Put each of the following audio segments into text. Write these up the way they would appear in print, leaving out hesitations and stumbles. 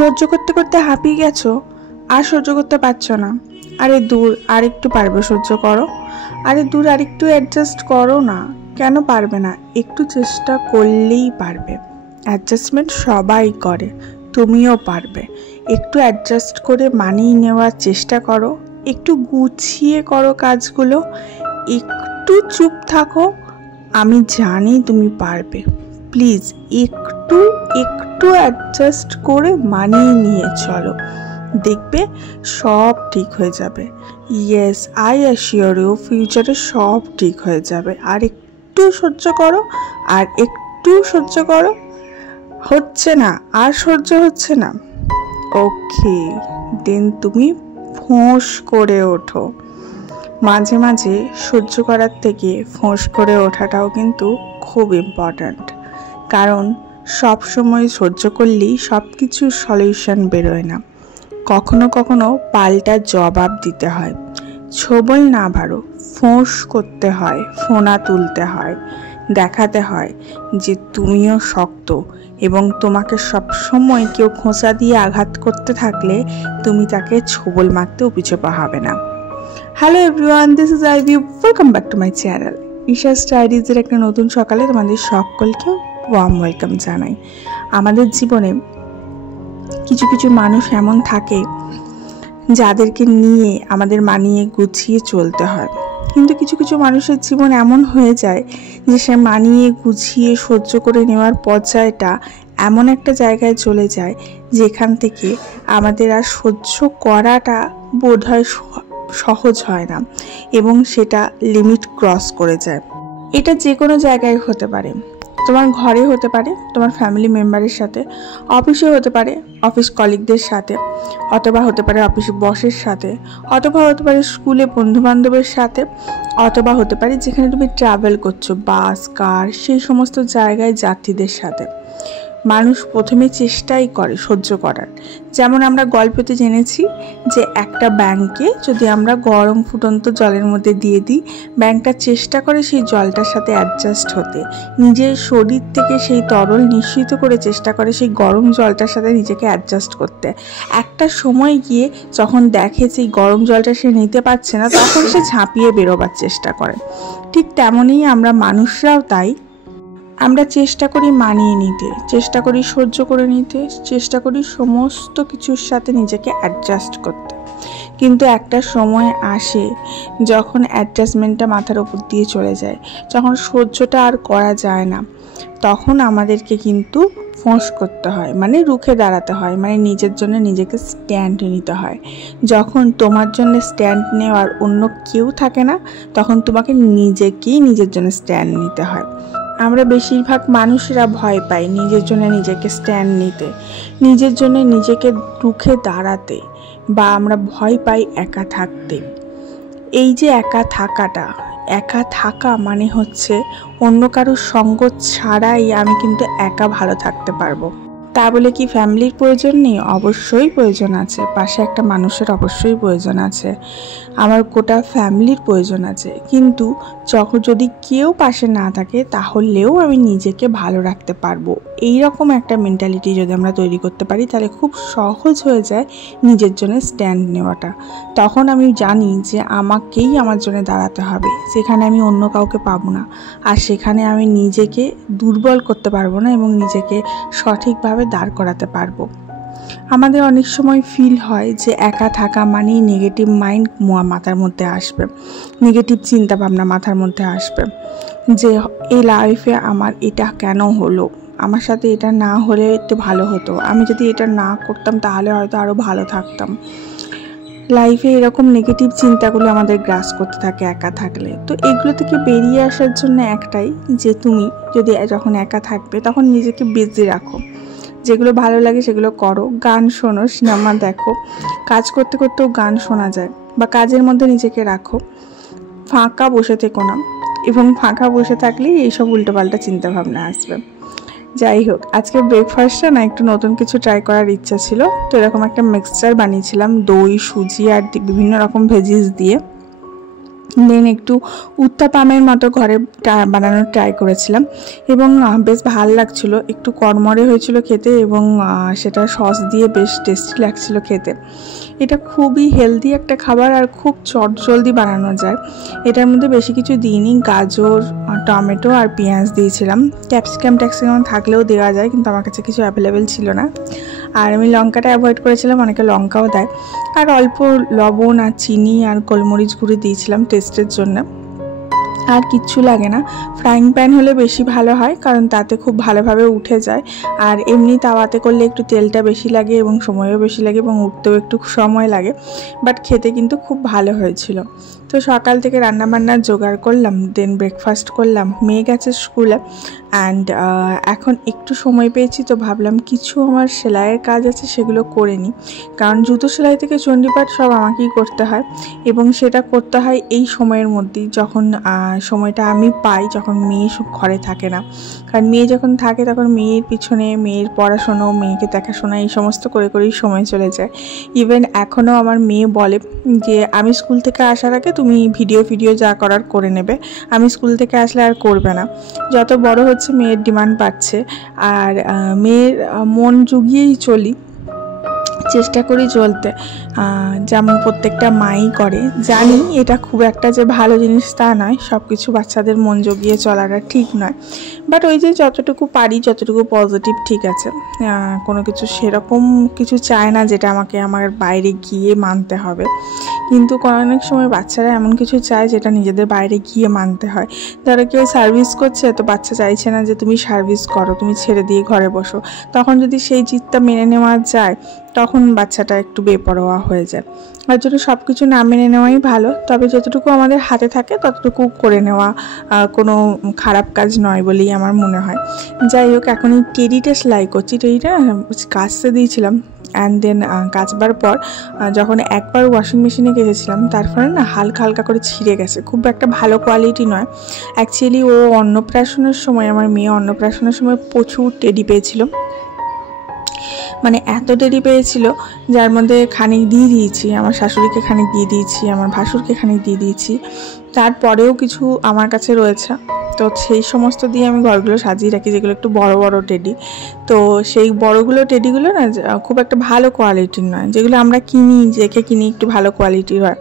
সহ্য করতে করতে হাঁপিয়ে গেছো, আর সহ্য করতে পারছো না। আরে দূর, আর একটু পারবে সহ্য করো। আরে দূর, আর একটু অ্যাডজাস্ট করো না। কেন পারবে না? একটু চেষ্টা করলেই পারবে। অ্যাডজাস্টমেন্ট সবাই করে, তুমিও পারবে। একটু অ্যাডজাস্ট করে মানিয়ে নেওয়ার চেষ্টা করো, একটু গুছিয়ে করো কাজগুলো, একটু চুপ থাকো। আমি জানি তুমি পারবে। প্লিজ একটু একটু অ্যাডজাস্ট করে মানিয়ে নিয়ে চলো, দেখবে সব ঠিক হয়ে যাবে। ইয়েস, আই অ্যাসিওর ইউ, ফিউচারে সব ঠিক হয়ে যাবে। আর একটু সহ্য করো, আর একটু সহ্য করো। হচ্ছে না, আর সহ্য হচ্ছে না? ওকে, দেন তুমি ফোঁস করে ওঠো। মাঝে মাঝে সহ্য করার থেকে ফোঁস করে ওঠাটাও কিন্তু খুব ইম্পর্ট্যান্ট, কারণ সব সময় সহ্য করলেই সব কিছুর সলিউশন বেরোয় না। কখনো কখনো পাল্টা জবাব দিতে হয়, ছোবল না ভারো, ফোঁস করতে হয়, ফোনা তুলতে হয়, দেখাতে হয় যে তুমিও শক্ত, এবং তোমাকে সবসময় কেউ খোঁচা দিয়ে আঘাত করতে থাকলে তুমি তাকে ছোবল মারতে পিছপা হবে না। Hello everyone, this is Ivy, welcome back to my channel. Isha স্টাডিজের একটা নতুন সকালে তোমাদের সকলকে ওয়ার্ম ওয়েলকাম জানাই। আমাদের জীবনে কিছু কিছু মানুষ এমন থাকে যাদেরকে নিয়ে আমাদের মানিয়ে গুছিয়ে চলতে হয়, কিন্তু কিছু কিছু মানুষের জীবন এমন হয়ে যায় যে সে মানিয়ে গুছিয়ে সহ্য করে নেওয়ার পর্যায়টা এমন একটা জায়গায় চলে যায় যেখান থেকে আমাদের আর সহ্য করাটা বোধহয় সহজ হয় না, এবং সেটা লিমিট ক্রস করে যায়। এটা যে কোনো জায়গায় হতে পারে, তোমার ঘরে হতে পারে, তোমার ফ্যামিলি মেম্বারের সাথে, অফিসে হতে পারে অফিস কলিগদের সাথে, অথবা হতে পারে অফিস বসের সাথে, অথবা হতে পারে স্কুলে বন্ধুবান্ধবের সাথে, অথবা হতে পারে যেখানে তুমি ট্রাভেল করছো, বাস, কার, সেই সমস্ত জায়গায় যাত্রীদের সাথে। মানুষ প্রথমে চেষ্টাই করে সহ্য করার। যেমন আমরা গল্পতে জেনেছি যে একটা ব্যাঙকে যদি আমরা গরম ফুটন্ত জলের মধ্যে দিয়ে দিই, ব্যাঙটা চেষ্টা করে সেই জলটার সাথে অ্যাডজাস্ট হতে, নিজের শরীর থেকে সেই তরল নিঃসৃত করে চেষ্টা করে সেই গরম জলটার সাথে নিজেকে অ্যাডজাস্ট করতে। একটা সময় গিয়ে যখন দেখে সেই গরম জলটা সে নিতে পারছে না, তখন সে ঝাঁপিয়ে বেরোবার চেষ্টা করে। ঠিক তেমনই আমরা মানুষরাও তাই, আমরা চেষ্টা করি মানিয়ে নিতে, চেষ্টা করি সহ্য করে নিতে, চেষ্টা করি সমস্ত কিছুর সাথে নিজেকে অ্যাডজাস্ট করতে, কিন্তু একটা সময় আসে যখন অ্যাডজাস্টমেন্টটা মাথার উপর দিয়ে চলে যায়, যখন সহ্যটা আর করা যায় না, তখন আমাদেরকে কিন্তু ফোঁস করতে হয়, মানে রুখে দাঁড়াতে হয়, মানে নিজের জন্য নিজেকে স্ট্যান্ড নিতে হয়। যখন তোমার জন্য স্ট্যান্ড নেওয়ার অন্য কেউ থাকে না, তখন তোমাকে নিজেকেই নিজের জন্য স্ট্যান্ড নিতে হয়। আমরা বেশিরভাগ মানুষেরা ভয় পাই নিজের জন্য নিজেকে স্ট্যান্ড নিতে, নিজের জন্য নিজেকে রুখে দাঁড়াতে, বা আমরা ভয় পাই একা থাকতে। এই যে একা থাকাটা, একা থাকা মানে হচ্ছে অন্য কারোর সঙ্গ ছাড়াই আমি কিন্তু একা ভালো থাকতে পারবো। তা বলে কি ফ্যামিলির প্রয়োজন নেই? অবশ্যই প্রয়োজন আছে, পাশে একটা মানুষের অবশ্যই প্রয়োজন আছে, আমার গোটা ফ্যামিলির প্রয়োজন আছে। কিন্তু যখন যদি কেউ পাশে না থাকে তাহলেও আমি নিজেকে ভালো রাখতে পারবো, এই রকম একটা মেন্টালিটি যদি আমরা তৈরি করতে পারি, তাহলে খুব সহজ হয়ে যায় নিজের জন্য স্ট্যান্ড নেওয়াটা। তখন আমি জানি যে আমাকেই আমার জন্য দাঁড়াতে হবে, সেখানে আমি অন্য কাউকে পাবো না, আর সেখানে আমি নিজেকে দুর্বল করতে পারবো না এবং নিজেকে সঠিকভাবে দাঁড় করাতে পারবো। আমাদের অনেক সময় ফিল হয় যে একা থাকা মানেই নেগেটিভ মাইন্ড মাথার মধ্যে আসবে, নেগেটিভ চিন্তা ভাবনা মাথার মধ্যে আসবে, যে এই লাইফে আমার এটা কেন হলো, আমার সাথে এটা না হলে একটু ভালো হতো, আমি যদি এটা না করতাম তাহলে হয়তো আরও ভালো থাকতাম। লাইফে এরকম নেগেটিভ চিন্তাগুলো আমাদের গ্রাস করতে থাকে একা থাকলে। তো এগুলো থেকে বেরিয়ে আসার জন্য একটাই, যে তুমি যদি যখন একা থাকবে তখন নিজেকে বিজি রাখো, যেগুলো ভালো লাগে সেগুলো করো, গান শোনো, সিনেমা দেখো, কাজ করতে করতেও গান শোনা যায়, বা কাজের মধ্যে নিজেকে রাখো, ফাঁকা বসে থেকো না, এবং ফাঁকা বসে থাকলেই এইসব উল্টোপাল্টা চিন্তাভাবনা আসবে। যাই হোক, আজকে ব্রেকফাস্টটা না একটু নতুন কিছু ট্রাই করার ইচ্ছা ছিল, তো এরকম একটা মিক্সচার বানিয়েছিলাম দই, সুজি আর বিভিন্ন রকম ভেজিস দিয়ে। দেন একটু উত্তাপামের মতো ঘরে বানানোর ট্রাই করেছিলাম এবং বেশ ভালো লাগছিলো, একটু কড়মড়ে হয়েছিল খেতে এবং সেটা সস দিয়ে বেশ টেস্টি লাগছিল খেতে। এটা খুবই হেলদি একটা খাবার আর খুব চটজলদি বানানো যায়। এটার মধ্যে বেশি কিছু দিইনি, গাজর, টমেটো আর পেঁয়াজ দিয়েছিলাম। ক্যাপসিকাম থাকলেও দেওয়া যায়, কিন্তু আমার কাছে কিছু অ্যাভেলেবেল ছিল না। আর আমি লঙ্কাটা অ্যাভয়েড করেছিলাম, অনেকে লঙ্কাও দেয়। আর অল্প লবণ আর চিনি আর গোলমরিচ গুঁড়ো দিয়েছিলাম টেস্টের জন্য, আর কিচ্ছু লাগে না। ফ্রাইং প্যান হলে বেশি ভালো হয়, কারণ তাতে খুব ভালোভাবে উঠে যায়। আর এমনি তাওয়াতে করলে একটু তেলটা বেশি লাগে এবং সময়ও বেশি লাগে এবং উঠতেও একটু সময় লাগে, বাট খেতে কিন্তু খুব ভালো হয়েছিল। তো সকাল থেকে রান্নাবান্নার জোগাড় করলাম, দেন ব্রেকফাস্ট করলাম, মেয়ে গেছে স্কুলে। অ্যান্ড এখন একটু সময় পেয়েছি, তো ভাবলাম কিছু আমার সেলাইয়ের কাজ আছে সেগুলো করে নিই, কারণ জুতো সেলাই থেকে চণ্ডীপাঠ সব আমাকেই করতে হয় এবং সেটা করতে হয় এই সময়ের মধ্যেই, যখন সময়টা আমি পাই, যখন মেয়ে ঘরে থাকে না। কারণ মেয়ে যখন থাকে তখন মেয়ের পিছনে, মেয়ের পড়াশোনা, মেয়েকে দেখাশোনা, এই সমস্ত করে করেই সময় চলে যায়। ইভেন এখনও আমার মেয়ে বলে যে আমি স্কুল থেকে আসার আগে তুমি ভিডিও যা করার করে নেবে, আমি স্কুল থেকে আসলে আর করবে না। যত বড় হচ্ছে মেয়ের ডিমান্ড বাড়ছে, আর মেয়ের মন জুগিয়েই চলি, চেষ্টা করি চলতে, যেমন প্রত্যেকটা মাই করে। জানি এটা খুব একটা যে ভালো জিনিস তা নয়, সব কিছু বাচ্চাদের মন জগিয়ে চলাটা ঠিক নয়, বাট ওই যে যতটুকু পারি, যতটুকু পজিটিভ ঠিক আছে। কোনো কিছু সেরকম কিছু চায় না যেটা আমাকে আমার বাইরে গিয়ে মানতে হবে, কিন্তু অনেক সময় বাচ্চারা এমন কিছু চায় যেটা নিজেদের বাইরে গিয়ে মানতে হয়। ধরো কেউ সার্ভিস করছে, তো বাচ্চা চাইছে না যে তুমি সার্ভিস করো, তুমি ছেড়ে দিয়ে ঘরে বসো। তখন যদি সেই জিতটা মেনে নেওয়া যায়, তখন বাচ্চাটা একটু বেপরোয়া হয়ে যায়। তার জন্য সব কিছু না মেনে নেওয়াই ভালো, তবে যতটুকু আমাদের হাতে থাকে ততটুকু করে নেওয়া কোনো খারাপ কাজ নয় বলেই আমার মনে হয়। যাই হোক, এখন এই টেডিটা সেলাই করছি। টেডিটা কাচতে দিয়েছিলাম, অ্যান্ড দেন কাচবার পর যখন একবার ওয়াশিং মেশিনে কেচেছিলাম, তারপরে না হালকা হালকা করে ছিঁড়ে গেছে। খুব একটা ভালো কোয়ালিটি নয়। অ্যাকচুয়ালি ও অন্নপ্রাশনের সময়, আমার মেয়ে অন্নপ্রাশনের সময় প্রচুর টেডি পেয়েছিল, মানে এত টেডি পেয়েছিল যার মধ্যে খানিক দিয়ে দিয়েছি, আমার শাশুড়িকে খানিক দিয়ে দিয়েছি, আমার ভাসুরকে খানিক দিয়ে দিয়েছি, তারপরেও কিছু আমার কাছে রয়েছে। তো সেই সমস্ত দিয়ে আমি ঘরগুলো সাজিয়ে রাখি, যেগুলো একটু বড় বড় টেডি। তো সেই বড়গুলো টেডিগুলো না খুব একটা ভালো কোয়ালিটির নয়, যেগুলো আমরা কিনি, কিনি একটু ভালো কোয়ালিটির হয়।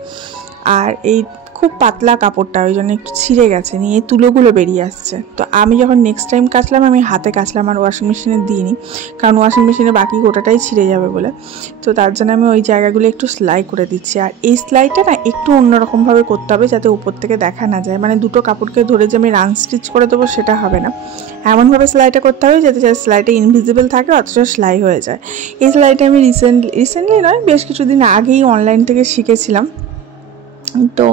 আর এই খুব পাতলা কাপড়টা, ওই জন্য একটু ছিঁড়ে গেছে, নিয়ে তুলোগুলো বেরিয়ে আসছে। তো আমি যখন নেক্সট টাইম কাচলাম, আমি হাতে কাচলাম, আর ওয়াশিং মেশিনে দিইনি, কারণ ওয়াশিং মেশিনে বাকি গোটাটাই ছিঁড়ে যাবে বলে। তো তার জন্য আমি ওই জায়গাগুলো একটু সেলাই করে দিচ্ছি। আর এই সেলাইটা না একটু অন্যরকমভাবে করতে হবে, যাতে উপর থেকে দেখা না যায়। মানে দুটো কাপড়কে ধরে যে আমি রান স্টিচ করে দেবো সেটা হবে না, এমনভাবে সেলাইটা করতে হবে যাতে সেলাইটা ইনভিজিবল থাকে অথচ সেলাই হয়ে যায়। এই সেলাইটা আমি রিসেন্টলি নয়, বেশ কিছুদিন আগেই অনলাইন থেকে শিখেছিলাম। তো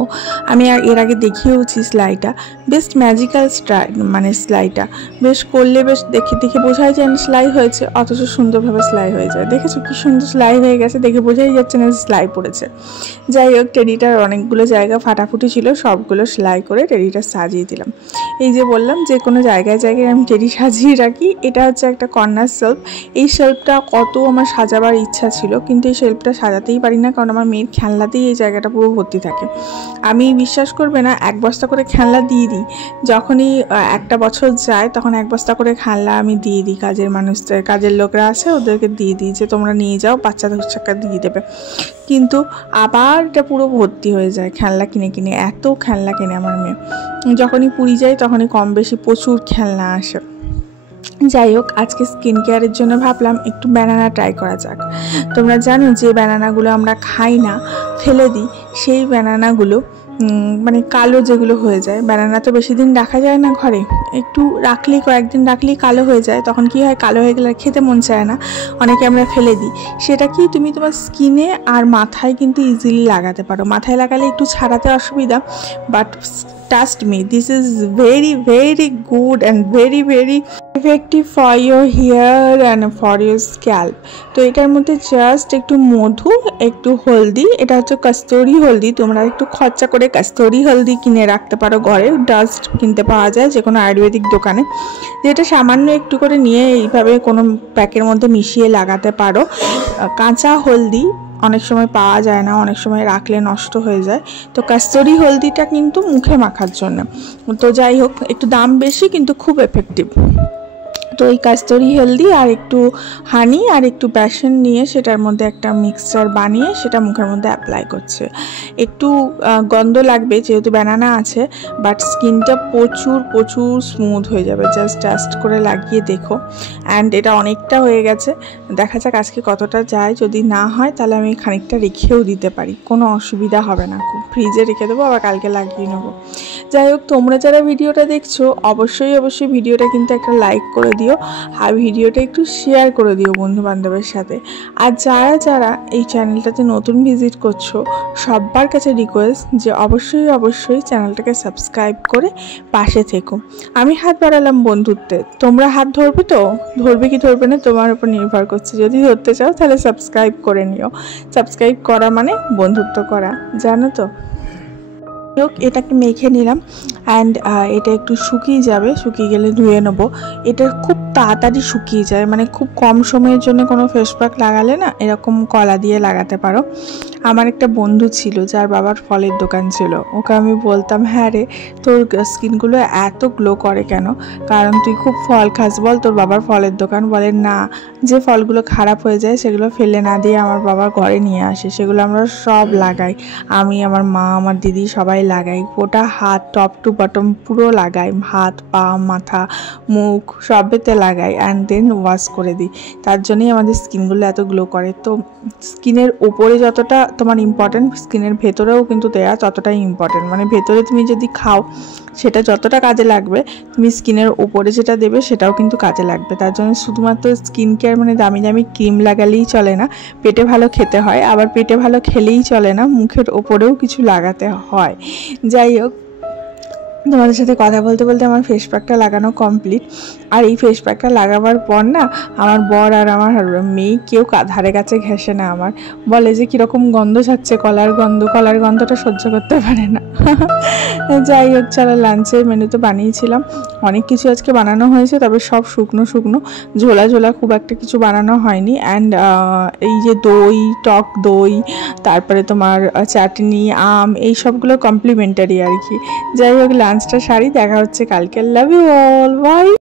আমি এর আগে দেখিয়েওছি সেলাইটা, বেশ ম্যাজিক্যাল মানে সেলাইটা বেশ করলে বেশ দেখে বোঝাই যায় না সেলাই হয়েছে, অথচ সুন্দরভাবে সেলাই হয়ে যায়। দেখেছো কি সুন্দর সেলাই হয়ে গেছে, দেখে বোঝাই যাচ্ছে না সেলাই পড়েছে। যাই হোক, টেডিটার অনেকগুলো জায়গা ফাটাফুটি ছিল, সবগুলো সেলাই করে টেডিটা সাজিয়ে দিলাম। এই যে বললাম, যে কোনো জায়গায় আমি টেডি সাজিয়ে রাখি। এটা হচ্ছে একটা কর্নার শেলফ। এই শেলফটা কত আমার সাজাবার ইচ্ছা ছিল, কিন্তু এই শেলফটা সাজাতেই পারি না, কারণ আমার মেয়ের খেলনাতেই এই জায়গাটা পুরো ভর্তি থাকে। আমি বিশ্বাস করবে না, 1 বস্তা করে খেলনা দিয়ে দিই। যখনই 1টা বছর যায়, তখন 1 বস্তা করে খেলনা আমি দিয়ে দিই। কাজের লোকরা আছে, ওদেরকে দিয়ে দিই যে তোমরা নিয়ে যাও, বাচ্চাদের উচ্চাকা দিয়ে দেবে। কিন্তু আবার এটা পুরো ভর্তি হয়ে যায় খেলনা কিনে। এত খেলনা কিনে আমার মেয়ে। যখনই পুরী যায় তখনই কম বেশি প্রচুর খেলনা আসে। যাই হোক, আজকে স্কিন কেয়ারের জন্য ভাবলাম একটু ব্যানানা ট্রাই করা যাক। তোমরা জানো যে ব্যানানাগুলো আমরা খাই না, ফেলে দিই, সেই ব্যানানাগুলো মানে কালো যেগুলো হয়ে যায়, ব্যানানা তো বেশি দিন রাখা যায় না ঘরে, একটু রাখলেই, কয়েকদিন রাখলেই কালো হয়ে যায়। তখন কি হয়, কালো হয়ে গেলে খেতে মন চায় না, অনেকে আমরা ফেলে দিই। সেটা কি তুমি তোমার স্কিনে আর মাথায় কিন্তু ইজিলি লাগাতে পারো। মাথায় লাগালে একটু ছাড়াতে অসুবিধা, but trust me, this is very very good and very very effective for your hair and for your scalp. তো এটার মধ্যে জাস্ট একটু মধু, একটু হলদি, এটা হচ্ছে কস্তুরি হলদি। তোমরা একটু খরচা করে কস্তুরি হলদি কিনে রাখতে পারো ঘরে, ডাস্ট কিনতে পাওয়া যায় যে কোনো আয়ুর্বেদিক দোকানে। যেটা সামান্য একটু করে নিয়ে এইভাবে কোনো প্যাকের মধ্যে মিশিয়ে লাগাতে পারো। কাঁচা হলদি অনেক সময় পাওয়া যায় না, অনেক সময় রাখলে নষ্ট হয়ে যায়। তো কাস্তুরি হলদিটা কিন্তু মুখে মাখার জন্য। তো যাই হোক, একটু দাম বেশি কিন্তু খুব এফেক্টিভ। তো এই কাস্তুরি হলদি আর একটু হানি আর একটু বেসন নিয়ে সেটার মধ্যে একটা মিক্সচার বানিয়ে সেটা মুখের মধ্যে অ্যাপ্লাই করছে। একটু গন্ধ লাগবে যেহেতু ব্যানানা আছে, বাট স্কিনটা প্রচুর প্রচুর স্মুথ হয়ে যাবে। জাস্ট করে লাগিয়ে দেখো। অ্যান্ড এটা অনেকটা হয়ে গেছে, দেখা যাক আজকে কতটা যায়। যদি না হয় তাহলে আমি খানিকটা রেখেও দিতে পারি, কোনো অসুবিধা হবে না। খুব ফ্রিজে রেখে দেবো, আবার কালকে লাগিয়ে নেবো। যাই হোক, তোমরা যারা ভিডিওটা দেখছো অবশ্যই ভিডিওটা কিন্তু একটা লাইক করে দিও, আর ভিডিওটা একটু শেয়ার করে দিও বন্ধু বান্ধবের সাথে। আর যারা যারা এই চ্যানেলটাতে নতুন ভিজিট করছো সবার কাছে রিকোয়েস্ট যে অবশ্যই চ্যানেলটাকে সাবস্ক্রাইব করে পাশে থেকো। আমি হাত বাড়ালাম বন্ধুত্বে, তোমরা হাত ধরবে তো? ধরবে কি ধরবে না তোমার উপর নির্ভর করছে। যদি ধরতে চাও তাহলে সাবস্ক্রাইব করে নিও। সাবস্ক্রাইব করা মানে বন্ধুত্ব করা, জানো তো। এটাকে মেখে নিলাম অ্যান্ড এটা একটু শুকিয়ে যাবে, শুকিয়ে গেলে ধুয়ে নেবো। এটা খুব তাড়াতাড়ি শুকিয়ে যায়, মানে খুব কম সময়ের জন্য কোনো ফেস প্যাক লাগালে না এরকম কলা দিয়ে লাগাতে পারো। আমার একটা বন্ধু ছিল যার বাবার ফলের দোকান ছিল, ওকে আমি বলতাম, হ্যাঁ রে তোর স্কিনগুলো এত গ্লো করে কেন, কারণ তুই খুব ফল খাস বল, তোর বাবার ফলের দোকান। বলে না, যে ফলগুলো খারাপ হয়ে যায় সেগুলো ফেলে না দিয়ে আমার বাবা ঘরে নিয়ে আসে, সেগুলো আমরা সব লাগাই। আমি, আমার মা, আমার দিদি সবাই লাগাই। গোটা হাত টপ টু বটম পুরো লাগাই, হাত পা মাথা মুখ সবেতে লাগাই অ্যান্ড দেন ওয়াশ করে দিই। তার জন্যই আমাদের স্কিনগুলো এত গ্লো করে। তো স্কিনের ওপরে যতটা তোমার ইম্পর্টেন্ট, স্কিনের ভেতরেও কিন্তু দেয়া ততটাই ইম্পর্টেন্ট। মানে ভেতরে তুমি যদি খাও সেটা যতটা কাজে লাগবে, তুমি স্কিনের ওপরে যেটা দেবে সেটাও কিন্তু কাজে লাগবে। তার জন্য শুধুমাত্র স্কিন কেয়ার মানে দামি দামি ক্রিম লাগালেই চলে না, পেটে ভালো খেতে হয়। আবার পেটে ভালো খেলেই চলে না, মুখের ওপরেও কিছু লাগাতে হয়। যাই হোক, তোমাদের সাথে কথা বলতে বলতে আমার ফেস প্যাকটা লাগানো কমপ্লিট। আর এই ফেস প্যাকটা লাগাবার পর না আমার বর আর আমার মেয়ে কেউ ধারে কাছে ঘেঁষে না। আমার বলে যে কীরকম গন্ধ ছাড়ছে, কলার গন্ধটা সহ্য করতে পারে না। যাই হোক, চলো লাঞ্চের মেনু তো বানিয়েছিলাম, অনেক কিছু আজকে বানানো হয়েছে, তবে সব শুকনো ঝোলা খুব একটা কিছু বানানো হয়নি। অ্যান্ড এই যে দই, টক দই, তারপরে তোমার চাটনি, আম, এই সবগুলো কমপ্লিমেন্টারি আর কি। যাই হোক, লাঞ্চটা সারি, দেখা হচ্ছে কালকে। Love you all, by.